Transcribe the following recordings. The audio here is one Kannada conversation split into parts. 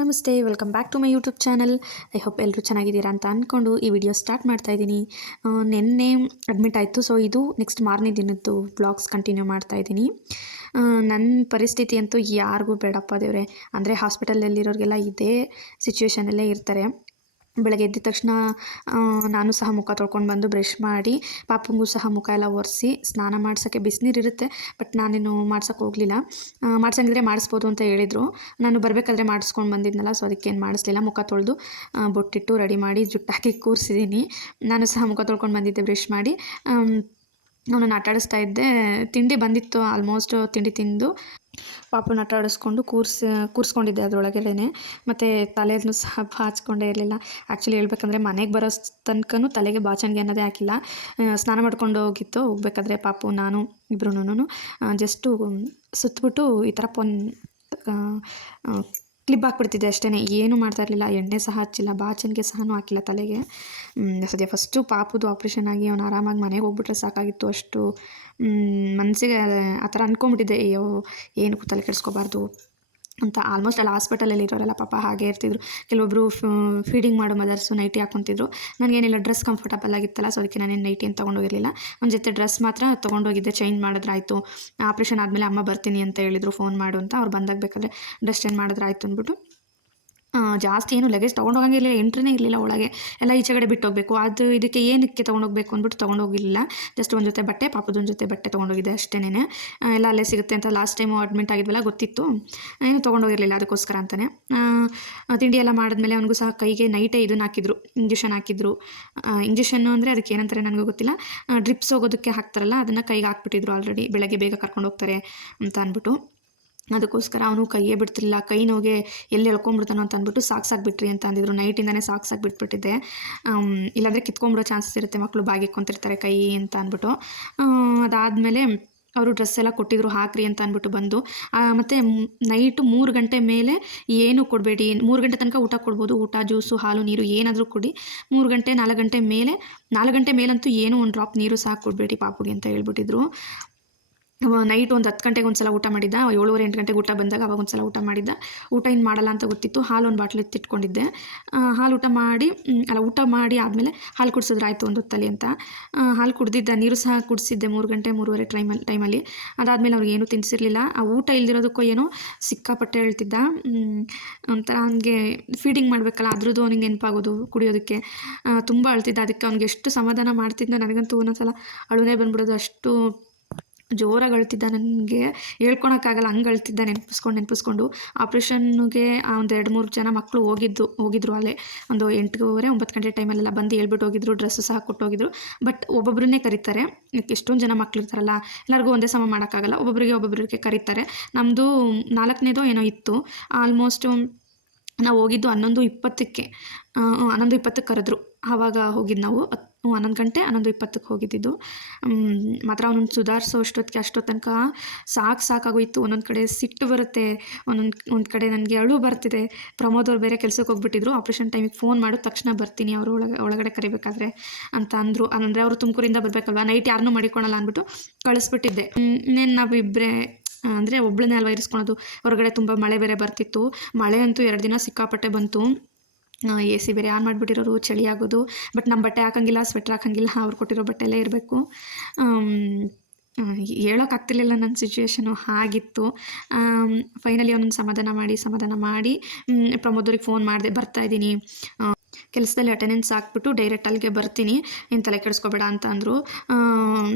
ನಮಸ್ತೆ, welcome back to my YouTube channel. I hope ಎಲ್ಲರೂ ಚೆನ್ನಾಗಿದ್ದೀರಾ ಅಂತ ಅಂದ್ಕೊಂಡು ಈ ವಿಡಿಯೋ ಸ್ಟಾರ್ಟ್ ಮಾಡ್ತಾಯಿದ್ದೀನಿ. ನಿನ್ನೆ ಅಡ್ಮಿಟ್ ಆಯಿತು, ಸೊ ಇದು ನೆಕ್ಸ್ಟ್ ಮಾರನೇ ದಿನದ್ದು ಬ್ಲಾಗ್ಸ್ ಕಂಟಿನ್ಯೂ ಮಾಡ್ತಾಯಿದ್ದೀನಿ. ನನ್ನ ಪರಿಸ್ಥಿತಿ ಅಂತೂ ಯಾರಿಗೂ ಬೇಡಪ್ಪ ದೇವ್ರೆ. ಅಂದರೆ ಹಾಸ್ಪಿಟಲಲ್ಲಿರೋರಿಗೆಲ್ಲ ಇದೇ ಸಿಚುವೇಷನಲ್ಲೇ ಇರ್ತಾರೆ. ಬೆಳಗ್ಗೆ ಎದ್ದ ತಕ್ಷಣ ನಾನು ಸಹ ಮುಖ ತೊಳ್ಕೊಂಡು ಬಂದು ಬ್ರಷ್ ಮಾಡಿ ಪಾಪುಂಗೂ ಸಹ ಮುಖ ಎಲ್ಲ ಒರೆಸಿ ಸ್ನಾನ ಮಾಡ್ಸೋಕ್ಕೆ ಬಿಸಿನೀರು ಇರುತ್ತೆ. ಬಟ್ ನಾನೇನು ಮಾಡ್ಸೋಕ್ಕೆ ಹೋಗಲಿಲ್ಲ. ಮಾಡ್ಸಂಗಿದ್ರೆ ಮಾಡಿಸ್ಬೋದು ಅಂತ ಹೇಳಿದರು. ನಾನು ಬರಬೇಕಾದ್ರೆ ಮಾಡಿಸ್ಕೊಂಡು ಬಂದಿದ್ನಲ್ಲ, ಸೊ ಅದಕ್ಕೇನು ಮಾಡಿಸ್ಲಿಲ್ಲ. ಮುಖ ತೊಳೆದು ಬೊಟ್ಟಿಟ್ಟು ರೆಡಿ ಮಾಡಿ ಜುಟ್ಟು ಹಾಕಿ ಕೂರಿಸಿದ್ದೀನಿ. ನಾನು ಸಹ ಮುಖ ತೊಳ್ಕೊಂಡು ಬಂದಿದ್ದೆ ಬ್ರಷ್ ಮಾಡಿ. ಅವನನ್ನು ಆಟಾಡಿಸ್ತಾ ಇದ್ದೆ. ತಿಂಡಿ ಬಂದಿತ್ತು, ಆಲ್ಮೋಸ್ಟ್ ತಿಂಡಿ ತಿಂದು ಪಾಪುನ ಆಟ ಆಡಿಸ್ಕೊಂಡು ಕೂರಿಸ್ಕೊಂಡಿದ್ದೆ ಅದರೊಳಗಡೆ. ಮತ್ತು ತಲೆಯನ್ನು ಸಹ ಬಾಚ್ಕೊಂಡೇ ಇರಲಿಲ್ಲ. ಆ್ಯಕ್ಚುಲಿ ಹೇಳ್ಬೇಕಂದ್ರೆ ಮನೆಗೆ ಬರೋ ತನಕನೂ ತಲೆಗೆ ಬಾಚಣಿಗೆ ಅನ್ನೋದೇ ಹಾಕಿಲ್ಲ. ಸ್ನಾನ ಮಾಡ್ಕೊಂಡು ಹೋಗಬೇಕಾದ್ರೆ ಪಾಪು ನಾನು ಇಬ್ಬರೂ ಜಸ್ಟು ಸುತ್ತಬಿಟ್ಟು ಈ ಥರ ಕ್ಲಿಪ್ ಹಾಕ್ಬಿಡ್ತಿದ್ದೆ ಅಷ್ಟೇ. ಏನೂ ಮಾಡ್ತಾಯಿರಲಿಲ್ಲ. ಎಣ್ಣೆ ಸಹ ಹಚ್ಚಿಲ್ಲ, ಬಾಚಣಿಗೆ ಸಹ ಹಾಕಿಲ್ಲ ತಲೆಗೆ. ಸದ್ಯ ಫಸ್ಟು ಪಾಪುದು ಆಪ್ರೇಷನ್ ಆಗಿ ಅವನು ಆರಾಮಾಗಿ ಮನೆಗೆ ಹೋಗ್ಬಿಟ್ರೆ ಸಾಕಾಗಿತ್ತು. ಅಷ್ಟು ಮನಸ್ಸಿಗೆ ಆ ಥರ ಅಂದ್ಕೊಂಬಿಟ್ಟಿದ್ದೆ, ಅಯ್ಯೋ ಏನಕ್ಕೂ ತಲೆ ಕೆಡಿಸ್ಕೋಬಾರ್ದು ಅಂತ. ಆಲ್ಮೋಸ್ಟ್ ಅಲ್ಲಿ ಹಾಸ್ಪಿಟಲಲ್ಲಿ ಇರೋರೆಲ್ಲ ಪಾಪ ಹಾಗೆ ಇರ್ತಿದ್ರು. ಕೆಲವೊಬ್ಬರು ಫೀಡಿಂಗ್ ಮಾಡೋ ಮದರ್ಸು ನೈಟಿ ಹಾಕ್ಕೊತಿದ್ರು. ನನಗೇನಿಲ್ಲ, ಡ್ರೆಸ್ ಕಂಫರ್ಟಬಲ್ ಆಗಿತ್ತಲ್ಲ, ಸೊ ಅದಕ್ಕೆ ನಾನೇನು ನೈಟಿ ಅಂತ ತೊಗೊಂಡೋಗಿರಲಿಲ್ಲ. ಒಂದು ಜೊತೆ ಡ್ರೆಸ್ ಮಾತ್ರ ತೊಗೊಂಡೋಗಿದ್ದೆ. ಚೇಂಜ್ ಮಾಡಿದ್ರಾಯ್ತು. ಆಪ್ರೇಷನ್ ಆದಮೇಲೆ ಅಮ್ಮ ಬರ್ತೀನಿ ಅಂತ ಹೇಳಿದರು, ಫೋನ್ ಮಾಡು ಅಂತ. ಅವ್ರು ಬಂದಾಗ ಬೇಕಾದ್ರೆ ಡ್ರೆಸ್ ಚೇಂಜ್ ಮಾಡಿದ್ರಾಯ್ತು ಅಂದ್ಬಿಟ್ಟು ಜಾಸ್ತಿ ಏನು ಲಗೇಜ್ ತೊಗೊಂಡೋಗಂಗಿಲ್ಲ. ಎಂಟ್ರೇ ಇರಲಿಲ್ಲ ಒಳಗೆ, ಎಲ್ಲ ಈಚೆ ಕಡೆ ಬಿಟ್ಟು ಹೋಗಬೇಕು. ಅದು ಇದಕ್ಕೆ ಏನಕ್ಕೆ ತೊಗೊಂಡೋಗ್ಬೇಕು ಅಂದ್ಬಿಟ್ಟು ತೊಗೊಂಡೋಗಿಲ್ಲ. ಜಸ್ಟ್ ಒಂದು ಜೊತೆ ಬಟ್ಟೆ, ಪಾಪದೊಂದು ಜೊತೆ ಬಟ್ಟೆ ತೊಗೊಂಡೋಗಿದ್ದೆ ಅಷ್ಟೇನೆ. ಎಲ್ಲ ಅಲ್ಲೇ ಸಿಗುತ್ತೆ ಅಂತ ಲಾಸ್ಟ್ ಟೈಮು ಅಡ್ಮಿಟ್ ಆಗಿದ್ವಲ್ಲ, ಗೊತ್ತಿತ್ತು. ಏನು ತೊಗೊಂಡೋಗಿರಲಿಲ್ಲ ಅದಕ್ಕೋಸ್ಕರ ಅಂತಲೇ. ತಿಂಡಿ ಎಲ್ಲ ಮಾಡಿದ್ಮೇಲೆ ಅವನಿಗೂ ಸಹ ಕೈಗೆ ನೈಟೇ ಇದನ್ನು ಹಾಕಿದ್ರು, ಇಂಜೆಕ್ಷನ್ ಹಾಕಿದ್ರು. ಇಂಜೆಕ್ಷನ್ನು ಅಂದರೆ ಅದಕ್ಕೆ ಏನಂತಾರೆ ನನಗೂ ಗೊತ್ತಿಲ್ಲ. ಡ್ರಿಪ್ಸ್ ಹೋಗೋದಕ್ಕೆ ಹಾಕ್ತಾರಲ್ಲ, ಅದನ್ನು ಕೈಗೆ ಹಾಕ್ಬಿಟ್ಟಿದ್ರು ಆಲ್ರೆಡಿ. ಬೆಳಗ್ಗೆ ಬೇಗ ಕರ್ಕೊಂಡು ಹೋಗ್ತಾರೆ ಅಂತ ಅಂದ್ಬಿಟ್ಟು. ಅದಕ್ಕೋಸ್ಕರ ಅವನು ಕೈಯೇ ಬಿಡ್ತಿರಲಿಲ್ಲ. ಕೈ ನೋವಿಗೆ ಎಲ್ಲಿ ಎಳ್ಕೊಂಬಿಡ್ತಾನೋ ಅಂತ ಅಂದ್ಬಿಟ್ಟು ಸಾಕ್ಸಾಕ್ಬಿಟ್ರಿ ಅಂತ ಅಂದಿದ್ರು. ನೈಟಿಂದನೇ ಸಾಕ್ಸಾಕ್ಬಿಟ್ಬಿಟ್ಟಿದ್ದೆ. ಇಲ್ಲಾಂದರೆ ಕಿತ್ಕೊಂಬಿಡೋ ಚಾನ್ಸಸ್ ಇರುತ್ತೆ, ಮಕ್ಕಳು ಬಾಗಿಕ್ಕೊಂತಿರ್ತಾರೆ ಕೈ ಅಂತ ಅಂದ್ಬಿಟ್ಟು. ಅದಾದಮೇಲೆ ಅವರು ಡ್ರೆಸ್ ಎಲ್ಲ ಕೊಟ್ಟಿದ್ರು, ಹಾಕ್ರಿ ಅಂತ ಅಂದ್ಬಿಟ್ಟು ಬಂದು. ಮತ್ತು ನೈಟು 3 ಗಂಟೆ ಮೇಲೆ ಏನೂ ಕೊಡಬೇಡಿ. 3 ಗಂಟೆ ತನಕ ಊಟ ಕೊಡ್ಬೋದು, ಊಟ ಜ್ಯೂಸು ಹಾಲು ನೀರು ಏನಾದರೂ ಕೊಡಿ. 3 ಗಂಟೆ 4 ಗಂಟೆ ಮೇಲೆ 4 ಗಂಟೆ ಮೇಲಂತೂ ಏನೂ ಒಂದು ಡ್ರಾಪ್ ನೀರು ಸಹ ಕೊಡಬೇಡಿ ಪಾಪುಗೆ ಅಂತ ಹೇಳ್ಬಿಟ್ಟಿದ್ರು. ನೈಟ್ ಒಂದು 10 ಗಂಟೆಗೆ ಒಂದು ಸಲ ಊಟ ಮಾಡಿದ್ದ. 7:30 8 ಗಂಟೆಗೆ ಊಟ ಬಂದಾಗ ಅವಾಗ ಒಂದು ಸಲ ಊಟ ಮಾಡಿದ್ದ. ಊಟ ಏನು ಮಾಡಲ್ಲ ಅಂತ ಗೊತ್ತಿತ್ತು. ಹಾಲು ಒಂದು ಬಾಟ್ಲ್ ಎತ್ತಿಟ್ಕೊಂಡಿದ್ದೆ. ಹಾಲು ಊಟ ಮಾಡಿ ಆದಮೇಲೆ ಹಾಲು ಕುಡಿಸಿದ್ರಾಯ್ತು ಒಂದು ಹೊತ್ತಲ್ಲಿ ಅಂತ. ಹಾಲು ಕುಡ್ದಿದ್ದ, ನೀರು ಸಹ ಕುಡಿಸಿದ್ದೆ 3 ಗಂಟೆ 3:30 ಟೈಮಲ್ಲಿ. ಅದಾದಮೇಲೆ ಅವ್ರಿಗೆ ಏನೂ ತಿನ್ನಿಸಿರಲಿಲ್ಲ. ಆ ಊಟ ಇಲ್ದಿರೋದಕ್ಕೋ ಏನೋ ಸಿಕ್ಕಾಪಟ್ಟೆ ಹೇಳ್ತಿದ್ದ. ಒಂಥರ ಅವನಿಗೆ ಫೀಡಿಂಗ್ ಮಾಡಬೇಕಲ್ಲ, ಅದ್ರದ್ದು ಅವನಿಗೆ ನೆನಪಾಗೋದು ಕುಡಿಯೋದಕ್ಕೆ. ತುಂಬ ಅಳ್ತಿದ್ದ. ಅದಕ್ಕೆ ಅವ್ನಿಗೆ ಎಷ್ಟು ಸಮಾಧಾನ ಮಾಡ್ತಿದ್ದ, ನನಗಂತೂ ಒಂದೊಂದ್ಸಲ ಅಳುನೇ ಬಂದ್ಬಿಡೋದು. ಅಷ್ಟು ಜೋರಾಗಿ ಅಳ್ತಿದ್ದ. ನನಗೆ ಹೇಳ್ಕೊಳಕ್ಕಾಗಲ್ಲ, ಹಂಗೆ ಅಳ್ತಿದ್ದ ನೆನಪಿಸ್ಕೊಂಡು. ಆಪ್ರೇಷನ್ಗೆ ಒಂದು 2-3 ಜನ ಮಕ್ಕಳು ಹೋಗಿದ್ರು ಅಲ್ಲೇ. ಒಂದು 8:30 9 ಗಂಟೆ ಟೈಮಲ್ಲೆಲ್ಲ ಬಂದು ಹೇಳ್ಬಿಟ್ಟು ಹೋಗಿದ್ರು. ಡ್ರೆಸ್ಸು ಸಹ ಕೊಟ್ಟೋಗಿದ್ರು. ಬಟ್ ಒಬ್ಬೊಬ್ಬರನ್ನೇ ಕರೀತಾರೆ. ಎಷ್ಟೊಂದು ಜನ ಮಕ್ಳು ಇರ್ತಾರಲ್ಲ, ಎಲ್ಲರಿಗೂ ಒಂದೇ ಸಮ ಮಾಡೋಕ್ಕಾಗಲ್ಲ. ಒಬ್ಬೊಬ್ಬರಿಗೆ ಕರೀತಾರೆ. ನಮ್ಮದು 4ನೇದೋ ಏನೋ ಇತ್ತು. ಆಲ್ಮೋಸ್ಟು ನಾವು ಹೋಗಿದ್ದು 11:20ಕ್ಕೆ 11:20ಕ್ಕೆ ಕರೆದ್ರು. ಆವಾಗ ಹೋಗಿದ್ದು ನಾವು 11 ಗಂಟೆ 11:20ಕ್ಕೆ ಹೋಗಿದ್ದಿದ್ದು. ಮಾತ್ರ ಅವನನ್ನು ಸುಧಾರಿಸೋ ಅಷ್ಟೊತ್ತು ತನಕ ಸಾಕಾಗೋಯಿತು. ಒಂದೊಂದು ಕಡೆ ಸಿಟ್ಟು ಬರುತ್ತೆ, ಒಂದು ಕಡೆ ನನಗೆ ಅಳು ಬರ್ತಿದೆ. ಪ್ರಮೋದ್ ಅವ್ರು ಬೇರೆ ಕೆಲ್ಸಕ್ಕೆ ಹೋಗ್ಬಿಟ್ಟಿದ್ರು. ಆಪ್ರೇಷನ್ ಟೈಮಿಗೆ ಫೋನ್ ಮಾಡಿದ ತಕ್ಷಣ ಬರ್ತೀನಿ ಅವರು ಒಳಗಡೆ ಕರಿಬೇಕಾದ್ರೆ ಅಂತ ಅಂದರು. ಅಂದರೆ ಅವರು ತುಮಕೂರಿಂದ ಬರಬೇಕಲ್ವ, ನೈಟ್ ಯಾರನ್ನೂ ಮಡಿಕೊಳಲ್ಲ ಅಂದ್ಬಿಟ್ಟು ಕಳಿಸ್ಬಿಟ್ಟಿದ್ದೆ. ಇನ್ನೇನು ನಾವಿಬ್ಬರೇ, ಅಂದರೆ ಒಬ್ಬಳನ್ನೇ ಅಲ್ವ ಇರಿಸ್ಕೊಳೋದು. ಹೊರಗಡೆ ತುಂಬ ಮಳೆ ಬೇರೆ ಬರ್ತಿತ್ತು. ಮಳೆ ಅಂತೂ 2 ದಿನ ಸಿಕ್ಕಾಪಟ್ಟೆ ಬಂತು. AC ಬೇರೆ ಆನ್ ಮಾಡಿಬಿಟ್ಟಿರೋರು, ಚಳಿ ಆಗೋದು. ಬಟ್ ನಮ್ಮ ಬಟ್ಟೆ ಹಾಕೋಂಗಿಲ್ಲ, ಸ್ವೆಟ್ರ್ ಹಾಕೋಂಗಿಲ್ಲ, ಅವ್ರು ಕೊಟ್ಟಿರೋ ಬಟ್ಟೆಯಲ್ಲೇ ಇರಬೇಕು. ಹೇಳೋಕ್ಕಾಗ್ತಿರ್ಲಿಲ್ಲ ನನ್ನ ಸಿಚುವೇಶನು, ಹಾಗಿತ್ತು. ಫೈನಲಿ ಅವನನ್ನು ಸಮಾಧಾನ ಮಾಡಿ ಪ್ರಮೋದವ್ರಿಗೆ ಫೋನ್ ಮಾಡಿದೆ, ಬರ್ತಾಯಿದ್ದೀನಿ, ಕೆಲಸದಲ್ಲಿ ಅಟೆಂಡೆನ್ಸ್ ಹಾಕ್ಬಿಟ್ಟು ಡೈರೆಕ್ಟ್ ಅಲ್ಲಿಗೆ ಬರ್ತೀನಿ, ಏನು ತಲೆ ಕೆಡಿಸ್ಕೋಬೇಡ ಅಂತ ಅಂದರು.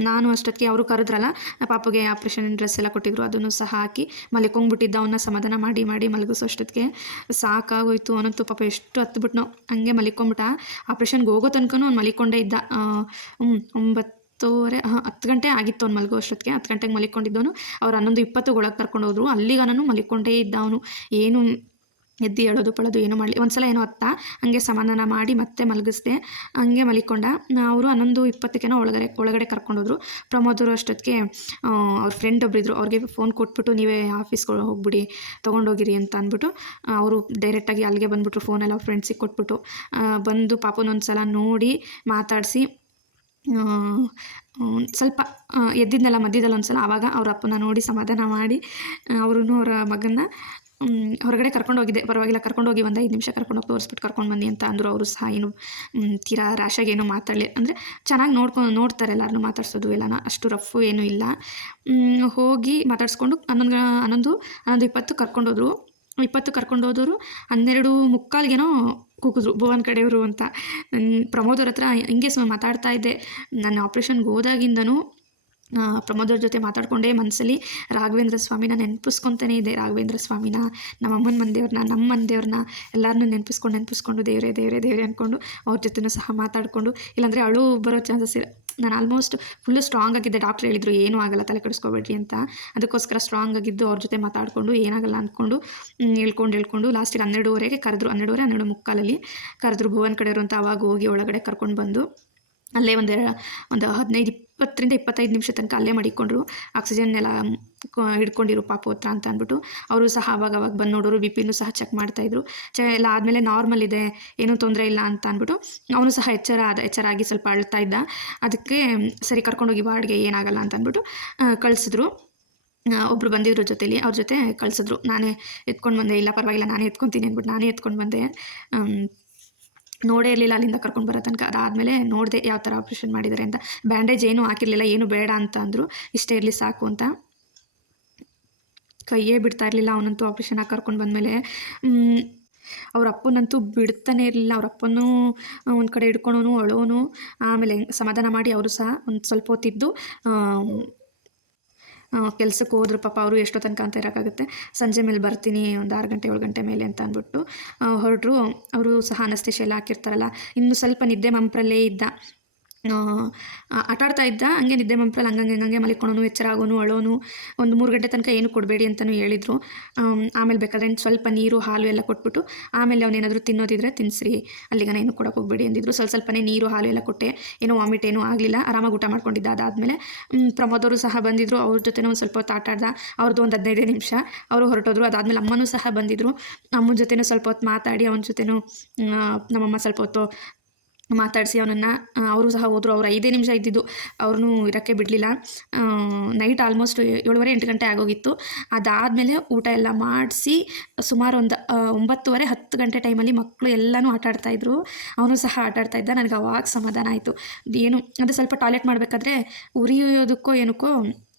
ನಾನು ಅಷ್ಟೊತ್ತಿಗೆ ಅವರು ಕರೆದ್ರಲ್ಲ, ಪಾಪುಗೆ ಆಪ್ರೇಷನ್ ಡ್ರೆಸ್ ಎಲ್ಲ ಕೊಟ್ಟಿದ್ರು, ಅದನ್ನು ಸಹ ಹಾಕಿ ಮಲ್ಕೊಂಡ್ಬಿಟ್ಟಿದ್ದ. ಅವನ್ನ ಸಮಾಧಾನ ಮಾಡಿ ಮಲಗಿಸೋ ಅಷ್ಟೊತ್ತಿಗೆ ಸಾಕಾಗೋಯ್ತು. ಅವನಂತೂ ಪಾಪ ಎಷ್ಟು ಹತ್ಬಿಟ್ನೋ, ಹಂಗೆ ಮಲ್ಕೊಂಬಿಟ್ಟ. ಆಪ್ರೇಷನ್ಗೆ ಹೋಗೋ ತನಕನೂ ಅವ್ನು ಮಲ್ಕೊಂಡೇ ಇದ್ದ. 10 ಗಂಟೆ ಆಗಿತ್ತು ಅವ್ನು ಮಲಗೋ ಅಷ್ಟೊತ್ತಿಗೆ. 10 ಗಂಟೆಗೆ ಮಲ್ಕೊಂಡಿದ್ದವನು ಅವ್ರು 11:20ಗೆ ಒಳಗೆ ಕರ್ಕೊಂಡು ಹೋದ್ರು. ಅಲ್ಲಿಗೆ ನಾನು ಮಲ್ಕೊಂಡೇ ಇದ್ದ. ಅವನು ಏನು ಎದ್ದು ಹೇಳೋದು ಪಳೋದು ಏನೋ ಮಾಡಲಿ. ಒಂದು ಸಲ ಏನೋ ಹಂಗೆ ಸಮಾಧಾನ ಮಾಡಿ ಮತ್ತೆ ಮಲಗಿಸ್ದೆ. ಹಂಗೆ ಮಲ್ಕೊಂಡ. ಅವರು 11:20ಕ್ಕೇನೋ ಒಳಗಡೆ ಕರ್ಕೊಂಡೋದ್ರು. ಪ್ರಮೋದರು ಅಷ್ಟೊತ್ತಿಗೆ ಅವ್ರ ಫ್ರೆಂಡ್ ಒಬ್ಬರಿದ್ರು, ಅವ್ರಿಗೆ ಫೋನ್ ಕೊಟ್ಬಿಟ್ಟು ನೀವೇ ಆಫೀಸ್ಗೆ ಹೋಗ್ಬಿಡಿ, ತೊಗೊಂಡೋಗಿರಿ ಅಂತ ಅಂದ್ಬಿಟ್ಟು ಅವರು ಡೈರೆಕ್ಟಾಗಿ ಅಲ್ಲಿಗೆ ಬಂದುಬಿಟ್ರು. ಫೋನೆಲ್ಲ ಅವ್ರ ಫ್ರೆಂಡ್ಸಿಗೆ ಕೊಟ್ಬಿಟ್ಟು ಬಂದು ಪಾಪನೊಂದು ಸಲ ನೋಡಿ ಮಾತಾಡಿಸಿ ಸ್ವಲ್ಪ ಎದ್ದಿದ್ನಲ್ಲ ಮಧ್ಯದಲ್ಲಿ ಒಂದು ಸಲ, ಆವಾಗ ಅವ್ರ ಅಪ್ಪನ ನೋಡಿ ಸಮಾಧಾನ ಮಾಡಿ ಅವ್ರೂ ಅವರ ಮಗನ್ನ ಹೊರಗಡೆ ಕರ್ಕೊಂಡೋಗಿದ್ದೆ. ಪರವಾಗಿಲ್ಲ, ಕರ್ಕೊಂಡೋಗಿ ಒಂದು 5 ನಿಮಿಷ ಕರ್ಕೊಂಡೋಗಿ ತೋರಿಸ್ಬಿಟ್ಟು ಕರ್ಕೊಂಡು ಬನ್ನಿ ಅಂತ ಅಂದರು. ಅವರು ಸಹ ಏನು ತೀರಾ ರ್ಯಾಶಾಗಿ ಏನೂ ಮಾತಾಡಲಿ, ಅಂದರೆ ಚೆನ್ನಾಗಿ ನೋಡ್ತಾರೆ ಎಲ್ಲರನ್ನೂ ಮಾತಾಡ್ಸೋದು ಎಲ್ಲನ, ಅಷ್ಟು ರಫ್ಫು ಏನೂ ಇಲ್ಲ. ಹೋಗಿ ಮಾತಾಡಿಸ್ಕೊಂಡು 11:20 ಕರ್ಕೊಂಡೋದ್ರು. 20 ಕರ್ಕೊಂಡೋದವರು 12:45ಗೇನೋ ಕೂಗಿದ್ರು, ಭುವನ್ ಕಡೆಯವರು ಅಂತ. ಪ್ರಮೋದ್ ಅವ್ರ ಹತ್ರ ಹಿಂಗೆ ಮಾತಾಡ್ತಾ ಇದ್ದೆ. ನಾನು ಆಪ್ರೇಷನ್ಗೆ ಹೋದಾಗಿಂದನೂ ಪ್ರಮೋದವ್ರ ಜೊತೆ ಮಾತಾಡಿಕೊಂಡೇ ಮನಸ್ಸಲ್ಲಿ ರಾಘವೇಂದ್ರ ಸ್ವಾಮಿನ ನೆನಪಿಸ್ಕೊತಾನೇ ಇದೆ. ರಾಘವೇಂದ್ರ ಸ್ವಾಮಿನ, ನಮ್ಮ ಅಮ್ಮನ ಮನೆದೇವ್ರನ್ನ, ನಮ್ಮ ಮನೆದೇವ್ರನ್ನ ಎಲ್ಲರನ್ನೂ ನೆನಪಿಸ್ಕೊಂಡು ದೇವರೇ ದೇವರೇ ದೇವರೇ ಅಂದ್ಕೊಂಡು ಅವ್ರ ಜೊತೆನೂ ಸಹ ಮಾತಾಡಿಕೊಂಡು, ಇಲ್ಲಾಂದರೆ ಅಳು ಬರೋ ಚಾನ್ಸಸ್ ಇಲ್ಲ. ನಾನು ಆಲ್ಮೋಸ್ಟ್ ಫುಲ್ಲು ಸ್ಟ್ರಾಂಗ್ ಆಗಿದ್ದೆ. ಡಾಕ್ಟ್ರ್ ಹೇಳಿದರು ಏನೂ ಆಗಲ್ಲ, ತಲೆ ಕೆಡಿಸ್ಕೋಬೇಡ್ರಿ ಅಂತ. ಅದಕ್ಕೋಸ್ಕರ ಸ್ಟ್ರಾಂಗ್ ಆಗಿದ್ದು ಅವ್ರ ಜೊತೆ ಮಾತಾಡಿಕೊಂಡು ಏನಾಗಲ್ಲ ಅಂದ್ಕೊಂಡು ಹೇಳ್ಕೊಂಡು ಲಾಸ್ಟಿಗೆ 12:30ಗೆ ಕರೆದ್ರು. 12:30, 12:45 ಕರೆದ್ರು ಭುವನ್ ಕಡೆಯವರು ಅಂತ. ಆವಾಗ ಹೋಗಿ ಒಳಗಡೆ ಕರ್ಕೊಂಡು ಬಂದು ಅಲ್ಲೇ ಒಂದು 20ರಿಂದ 25 ನಿಮಿಷ ತನಕ ಅಲ್ಲೇ ಮಡಿಕೊಂಡ್ರು. ಆಕ್ಸಿಜನ್ ಎಲ್ಲ ಹಿಡ್ಕೊಂಡಿರು ಪಾಪು ಹತ್ರ ಅಂತ ಅಂದ್ಬಿಟ್ಟು. ಅವರು ಸಹ ಅವಾಗ ಬಂದು ನೋಡೋರು, BP ಸಹ ಚೆಕ್ ಮಾಡ್ತಾಯಿದ್ರು. ಎಲ್ಲ ಆದಮೇಲೆ ನಾರ್ಮಲ್ ಇದೆ, ಏನೂ ತೊಂದರೆ ಇಲ್ಲ ಅಂತ ಅಂದ್ಬಿಟ್ಟು ಅವನು ಸಹ ಎಚ್ಚರಾಗಿ ಸ್ವಲ್ಪ ಅಳ್ತಾ ಇದ್ದ. ಅದಕ್ಕೆ ಸರಿ ಕರ್ಕೊಂಡೋಗಿ ವಾರ್ಡ್ಗೆ, ಏನಾಗಲ್ಲ ಅಂತ ಅಂದ್ಬಿಟ್ಟು ಕಳಿಸಿದ್ರು. ಒಬ್ಬರು ಬಂದಿದ್ರು ಜೊತೇಲಿ, ಅವ್ರ ಜೊತೆ ಕಳಿಸಿದ್ರು. ನಾನೇ ಎತ್ಕೊಂಡು ಬಂದೆ. ಇಲ್ಲ ಪರವಾಗಿಲ್ಲ, ನಾನೇ ಎತ್ಕೊತೀನಿ ಅಂದ್ಬಿಟ್ಟು ನಾನೇ ಎತ್ಕೊಂಡು ಬಂದೆ. ನೋಡೇ ಇರಲಿಲ್ಲ ಅಲ್ಲಿಂದ ಕರ್ಕೊಂಡು ಬರೋ ತನಕ. ಅದಾದಮೇಲೆ ನೋಡಿದೆ ಯಾವ ಥರ ಆಪ್ರೇಷನ್ ಮಾಡಿದ್ದಾರೆ ಅಂತ. ಬ್ಯಾಂಡೇಜ್ ಏನೂ ಹಾಕಿರಲಿಲ್ಲ, ಏನು ಬೇಡ ಅಂತ ಅಂದರು, ಇಷ್ಟೇ ಇರಲಿ ಸಾಕು ಅಂತ. ಕೈಯೇ ಬಿಡ್ತಾ ಇರಲಿಲ್ಲ ಅವನಂತೂ. ಆಪ್ರೇಷನ್ ಆಗಿ ಕರ್ಕೊಂಡು ಬಂದಮೇಲೆ ಅವ್ರ ಅಪ್ಪನಂತೂ ಬಿಡ್ತಾನೆ ಇರಲಿಲ್ಲ. ಅವ್ರ ಅಪ್ಪನೂ ಒಂದು ಕಡೆ ಹಿಡ್ಕೊಳೋನು, ಅಳೋನು. ಆಮೇಲೆ ಸಮಾಧಾನ ಮಾಡಿ ಅವರು ಸಹ ಒಂದು ಸ್ವಲ್ಪ ಹೊತ್ತಿದ್ದು ಕೆಲ್ಸಕ್ಕೆ ಹೋದ್ರು. ಪಾಪ ಅವರು ಎಷ್ಟೋ ತನಕ ಅಂತ ಇರೋಕ್ಕಾಗುತ್ತೆ. ಸಂಜೆ ಮೇಲೆ ಬರ್ತೀನಿ, ಒಂದು 6 ಗಂಟೆ 7 ಗಂಟೆ ಮೇಲೆ ಅಂತ ಅಂದ್ಬಿಟ್ಟು ಹೊರಟರು. ಅವರು ಸಹ ಅನಸ್ತೇಷ ಎಲ್ಲ ಹಾಕಿರ್ತಾರಲ್ಲ, ಇನ್ನೂ ಸ್ವಲ್ಪ ನಿದ್ದೆ ಮಂಪ್ರಲ್ಲೇ ಇದ್ದ. ಆಟಾಡ್ತಾ ಇದ್ದ, ಹಂಗೆ ನಿದ್ದೆ ಮಂಪ್ರಲ್ಲಿ ಹಂಗಂಗೆ ಮಲಿಕೊಳ್ಳೋನು, ಎಚ್ಚರ ಆಗೋನು, ಅಳೋನು. ಒಂದು 3 ಗಂಟೆ ತನಕ ಏನು ಕೊಡಬೇಡಿ ಅಂತಲೂ ಹೇಳಿದರು. ಆಮೇಲೆ ಬೇಕಾದ್ರೆ ಸ್ವಲ್ಪ ನೀರು ಹಾಲು ಎಲ್ಲ ಕೊಟ್ಬಿಟ್ಟು ಆಮೇಲೆ ಅವನೇನಾದರೂ ತಿನ್ನೋದಿದ್ರೆ ತಿನ್ನಿಸ್ರಿ, ಅಲ್ಲಿಗನ ಏನು ಕೊಡೋಕೆ ಹೋಗಬೇಡಿ ಅಂದಿದ್ರು. ಸ್ವಲ್ಪನೇ ನೀರು ಹಾಲು ಎಲ್ಲ ಕೊಟ್ಟೆ. ಏನೋ ವಾಮಿಟ್ ಏನೂ ಆಗಲಿಲ್ಲ, ಆರಾಮಾಗಿ ಊಟ ಮಾಡ್ಕೊಂಡಿದ್ದ. ಅದಾದಮೇಲೆ ಪ್ರಮೋದವರು ಸಹ ಬಂದಿದ್ದರು. ಅವ್ರ ಜೊತೆ ಒಂದು ಸ್ವಲ್ಪ ಹೊತ್ತು ಆಟಾಡ್ದ. ಅವ್ರದ್ದು ಒಂದು 15 ನಿಮಿಷ, ಅವರು ಹೊರಟೋದ್ರು. ಅದಾದಮೇಲೆ ಅಮ್ಮನೂ ಸಹ ಬಂದಿದ್ದರು. ಅಮ್ಮನ ಜೊತೆನೂ ಸ್ವಲ್ಪ ಹೊತ್ತು ಮಾತಾಡಿ, ಅವನ ಜೊತೆನೂ ನಮ್ಮಮ್ಮ ಸ್ವಲ್ಪ ಹೊತ್ತು ಮಾತಾಡಿಸಿ ಅವನನ್ನು. ಅವರು ಸಹ ಹೋದರು. ಅವ್ರು 5 ನಿಮಿಷ ಇದ್ದಿದ್ದು, ಅವ್ರನ್ನೂ ಇರೋಕ್ಕೆ ಬಿಡಲಿಲ್ಲ. ನೈಟ್ ಆಲ್ಮೋಸ್ಟ್ 7:30 8 ಗಂಟೆ ಆಗೋಗಿತ್ತು. ಅದಾದಮೇಲೆ ಊಟ ಎಲ್ಲ ಮಾಡಿಸಿ ಸುಮಾರು ಒಂದು 9:30 10 ಗಂಟೆ ಟೈಮಲ್ಲಿ ಮಕ್ಕಳು ಎಲ್ಲನೂ ಆಟಾಡ್ತಾಯಿದ್ರು. ಅವನು ಸಹ ಆಟಾಡ್ತಾ ಇದ್ದ. ನನಗೆ ಅವಾಗ ಸಮಾಧಾನ ಆಯಿತು. ಏನು ಅಂದರೆ ಸ್ವಲ್ಪ ಟಾಯ್ಲೆಟ್ ಮಾಡಬೇಕಾದ್ರೆ ಉರಿಯೋದಕ್ಕೋ ಏನಕ್ಕೋ,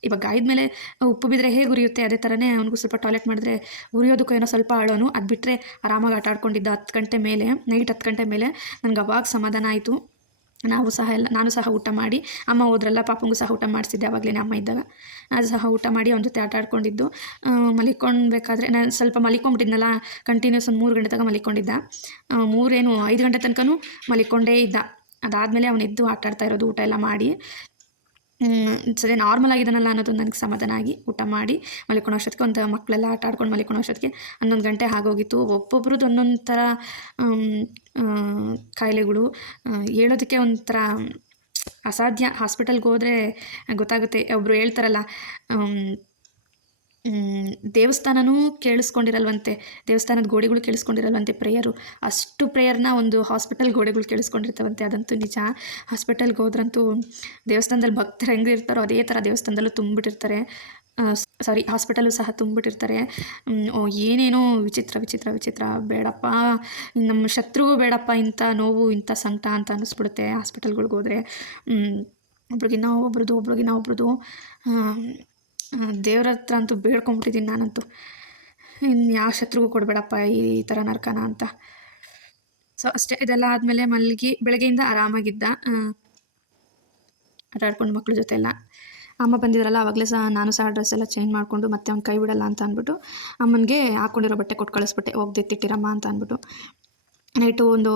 ಇವಾಗ ಗಾಯದ ಮೇಲೆ ಉಪ್ಪು ಬಿದ್ದರೆ ಹೇಗೆ ಉರಿಯುತ್ತೆ, ಅದೇ ಥರನೇ ಅವನಿಗೂ ಸ್ವಲ್ಪ ಟಾಯ್ಲೆಟ್ ಮಾಡಿದ್ರೆ ಉರಿಯೋದಕ್ಕೋ ಏನೋ ಸ್ವಲ್ಪ ಅಳೋನು. ಅದು ಬಿಟ್ಟರೆ ಆರಾಮಾಗಿ ಆಟಾಡ್ಕೊಂಡಿದ್ದ. 10 ಗಂಟೆ ಮೇಲೆ, ನೈಟ್ 10 ಗಂಟೆ ಮೇಲೆ ನನಗೆ ಅವಾಗ ಸಮಾಧಾನ ಆಯಿತು. ನಾನು ಸಹ ಊಟ ಮಾಡಿ, ಅಮ್ಮ ಹೋದ್ರಲ್ಲ, ಪಾಪಂಗೂ ಸಹ ಊಟ ಮಾಡಿಸಿದ್ದೆ ಆವಾಗಲೇ ಅಮ್ಮ ಇದ್ದಾಗ. ಅದು ಸಹ ಊಟ ಮಾಡಿ ಅವನ ಜೊತೆ ಆಟ ಆಡ್ಕೊಂಡಿದ್ದು. ಮಲಿಕೊಳ್ಬೇಕಾದ್ರೆ ನಾನು ಸ್ವಲ್ಪ ಮಲಿಕೊಂಬಿಟ್ಟಿದ್ನಲ್ಲ, ಕಂಟಿನ್ಯೂಸ್ ಒಂದು 3 ಗಂಟೆ ತನಕ ಮಲಿಕೊಂಡಿದ್ದ. 5 ಗಂಟೆ ತನಕನೂ ಮಲಿಕೊಂಡೇ ಇದ್ದ. ಅದಾದಮೇಲೆ ಅವನು ಎದ್ದು ಆಟಾಡ್ತಾ ಇರೋದು, ಊಟ ಎಲ್ಲ ಮಾಡಿ ಸರಿ ನಾರ್ಮಲ್ ಆಗಿದ್ದಾನಲ್ಲ ಅನ್ನೋದು ನನಗೆ ಸಮಾಧಾನ ಆಗಿ ಊಟ ಮಾಡಿ ಮಲಿಕೊಳ್ಳೋ ಅಷ್ಟೊತ್ತಿಗೆ ಒಂದು ಮಕ್ಕಳೆಲ್ಲ ಆಟ ಆಡ್ಕೊಂಡು ಮಲಿಕೊಳ್ಳೋ ಅಷ್ಟೊತ್ತಿಗೆ 11 ಗಂಟೆ ಆಗೋಗಿತ್ತು. ಒಬ್ಬೊಬ್ರದ್ದು ಒಂದೊಂದು ಥರ ಕಾಯಿಲೆಗಳು, ಹೇಳೋದಕ್ಕೆ ಒಂಥರ ಅಸಾಧ್ಯ. ಹಾಸ್ಪಿಟಲ್ಗೆ ಹೋದರೆ ಗೊತ್ತಾಗುತ್ತೆ. ಒಬ್ಬರು ಹೇಳ್ತಾರಲ್ಲ, ದೇವಸ್ಥಾನನೂ ಕೇಳಿಸ್ಕೊಂಡಿರಲ್ವಂತೆ, ದೇವಸ್ಥಾನದ ಗೋಡೆಗಳು ಕೇಳಿಸ್ಕೊಂಡಿರಲ್ವಂತೆ ಪ್ರೇಯರು. ಅಷ್ಟು ಪ್ರೇಯರ್ನ ಒಂದು ಹಾಸ್ಪಿಟಲ್ ಗೋಡೆಗಳು ಕೇಳಿಸ್ಕೊಂಡಿರ್ತಾವಂತೆ. ಅದಂತೂ ನಿಜ. ಹಾಸ್ಪಿಟಲ್ಗೆ ಹೋದ್ರಂತೂ ದೇವಸ್ಥಾನದಲ್ಲಿ ಭಕ್ತರು ಹೆಂಗಿರ್ತಾರೋ ಅದೇ ಥರ ದೇವಸ್ಥಾನದಲ್ಲೂ ತುಂಬಿಟ್ಟಿರ್ತಾರೆ. ಹಾಸ್ಪಿಟಲು ಸಹ ತುಂಬಿಟ್ಟಿರ್ತಾರೆ. ಏನೇನೋ ವಿಚಿತ್ರ ಬೇಡಪ್ಪ, ನಮ್ಮ ಶತ್ರುಗೂ ಬೇಡಪ್ಪ ಇಂಥ ನೋವು, ಇಂಥ ಸಂಕಟ ಅಂತ ಅನ್ನಿಸ್ಬಿಡುತ್ತೆ ಹಾಸ್ಪಿಟಲ್ಗಳ್ಗೆ ಹೋದರೆ. ಒಬ್ರಿಗಿನ್ನ ಒಬ್ರದ್ದು ದೇವ್ರ ಹತ್ರ ಅಂತೂ ಬೇಡ್ಕೊಂಬಿಟ್ಟಿದ್ದೀನಿ ನಾನಂತೂ, ಇನ್ನು ಯಾವ ಶತ್ರುಗೂ ಕೊಡಬೇಡಪ್ಪ ಈ ಥರ ನರಕನ ಅಂತ. ಸೊ ಅಷ್ಟೇ. ಇದೆಲ್ಲ ಆದಮೇಲೆ ಮಲಗಿ ಬೆಳಗ್ಗೆಯಿಂದ ಆರಾಮಾಗಿದ್ದ, ಆಟಾಡ್ಕೊಂಡು ಮಕ್ಕಳ ಜೊತೆ ಎಲ್ಲ. ಅಮ್ಮ ಬಂದಿದ್ರಲ್ಲ, ಆವಾಗಲೇ ನಾನು ಸಹ ಡ್ರೆಸ್ ಎಲ್ಲ ಚೇಂಜ್ ಮಾಡಿಕೊಂಡು ಮತ್ತೆ ಅವ್ನು ಕೈ ಬಿಡಲ್ಲ ಅಂತ ಅಂದ್ಬಿಟ್ಟು ಅಮ್ಮನಿಗೆ ಹಾಕ್ಕೊಂಡಿರೋ ಬಟ್ಟೆ ಕೊಟ್ಟು ಕಳಿಸ್ಬಿಟ್ಟೆ, ಹೋಗ್ದೆತ್ತಿಟ್ಟಿರಮ್ಮ ಅಂತ ಅಂದ್ಬಿಟ್ಟು. ನೈಟು ಒಂದು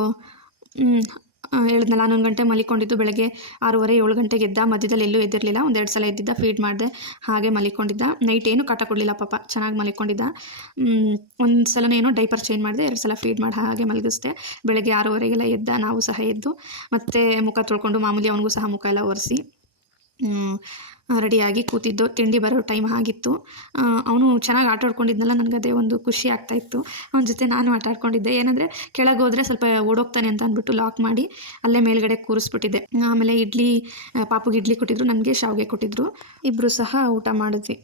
ಹೇಳಿದ್ನಲ್ಲ 11 ಗಂಟೆ ಮಲಿಕೊಂಡಿದ್ದು. ಬೆಳಗ್ಗೆ 6:30 7 ಗಂಟೆಗೆ ಎದ್ದ. ಮಧ್ಯದಲ್ಲಿ ಎಲ್ಲೂ ಎದ್ದಿರಲಿಲ್ಲ. 1-2 ಸಲ ಎದ್ದಿದ್ದ, ಫೀಡ್ ಮಾಡಿದೆ, ಹಾಗೆ ಮಲಿಕೊಂಡಿದ್ದ. ನೈಟ್ ಏನು ಕಾಟ ಕೊಡಲಿಲ್ಲ ಪಾಪ, ಚೆನ್ನಾಗಿ ಮಲಿಕೊಂಡಿದ್ದ. ಒಂದು ಸಲನೇನೋ ಡೈಪರ್ ಚೇಂಜ್ ಮಾಡಿದೆ, 2 ಸಲ ಫೀಡ್ ಮಾಡಿ ಹಾಗೆ ಮಲಗಿಸ್ದೆ. ಬೆಳಗ್ಗೆ 6:30ಗೆಲ್ಲ ಎದ್ದ. ನಾವು ಸಹ ಎದ್ದು ಮತ್ತೆ ಮುಖ ತೊಳ್ಕೊಂಡು ಮಾಮೂಲಿ ಅವನಿಗೂ ಸಹ ಮುಖ ಎಲ್ಲ ಒರೆಸಿ ರೆಡಿಯಾಗಿ ಕೂತಿದ್ದು. ತಿಂಡಿ ಬರೋ ಟೈಮ್ ಆಗಿತ್ತು. ಅವನು ಚೆನ್ನಾಗಿ ಆಟ ಆಡ್ಕೊಂಡಿದ್ನಲ್ಲ, ನನಗದೇ ಒಂದು ಖುಷಿ ಆಗ್ತಾಯಿತ್ತು. ಅವನ ಜೊತೆ ನಾನು ಆಟ ಆಡ್ಕೊಂಡಿದ್ದೆ. ಏನಂದರೆ ಕೆಳಗೆ ಹೋದರೆ ಸ್ವಲ್ಪ ಓಡೋಗ್ತಾನೆ ಅಂತ ಅಂದ್ಬಿಟ್ಟು ಲಾಕ್ ಮಾಡಿ ಅಲ್ಲೇ ಮೇಲ್ಗಡೆ ಕೂರಿಸ್ಬಿಟ್ಟಿದ್ದೆ. ಆಮೇಲೆ ಪಾಪುಗೆ ಇಡ್ಲಿ ಕೊಟ್ಟಿದ್ರು, ನನಗೆ ಶಾವಿಗೆ ಕೊಟ್ಟಿದ್ರು. ಇಬ್ಬರು ಸಹ ಊಟ ಮಾಡಿದ್ವಿ.